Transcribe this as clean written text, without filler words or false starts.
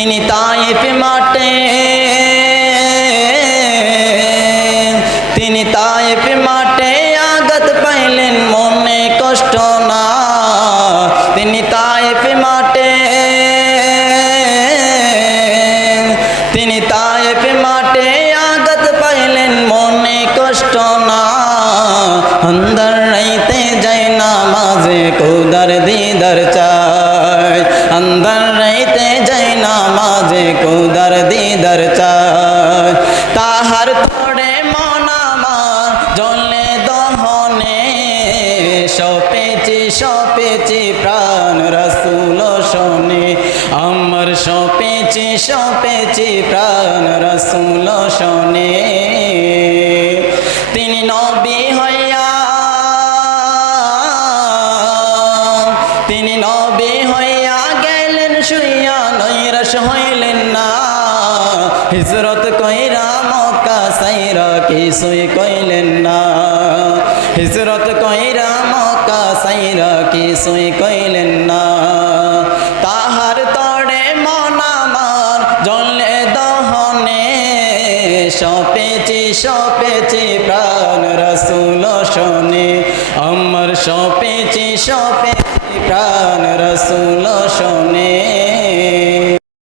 তিনি তায়েফ মাঠে, তিনি তায়েফ মাঠে আঘাত পাইলেন মনে কষ্ট না। তিনি তায়েফ মাঠে, তিনি তায়েফ মাঠে আঘাত পাইলেন মনে কষ্ট না। অন্ধকার রাইতে যাই নামাজে খোদার দিদার চাই, অন্ধকার রাইতে যাই নামাজে খোদার দিদার চাই। তাহার তরে মন আমার জ্বলে দহনে, সপেছি সপেছি প্রাণ রাসূল শোনে, আমার সপেছি সপেছি প্রাণ রাসূল শোনে। তিনি নবী হইয়া, তিনি নবী হইয়া গেলেন শুইয়া, নৈরাশ হইলেন না। হিজরত কইরা মক্কা সাইরা কিছুই কইলেন না, হিজরত কইরা মক্কা সাইরা কিছুই কইলেন না। তাহার তরে মন আমার জ্বলে দহনে, সপেছি সপেছি প্রাণ রাসূল শোনে, আমার সপেছি সপেছি প্রাণ রাসূল শোনে।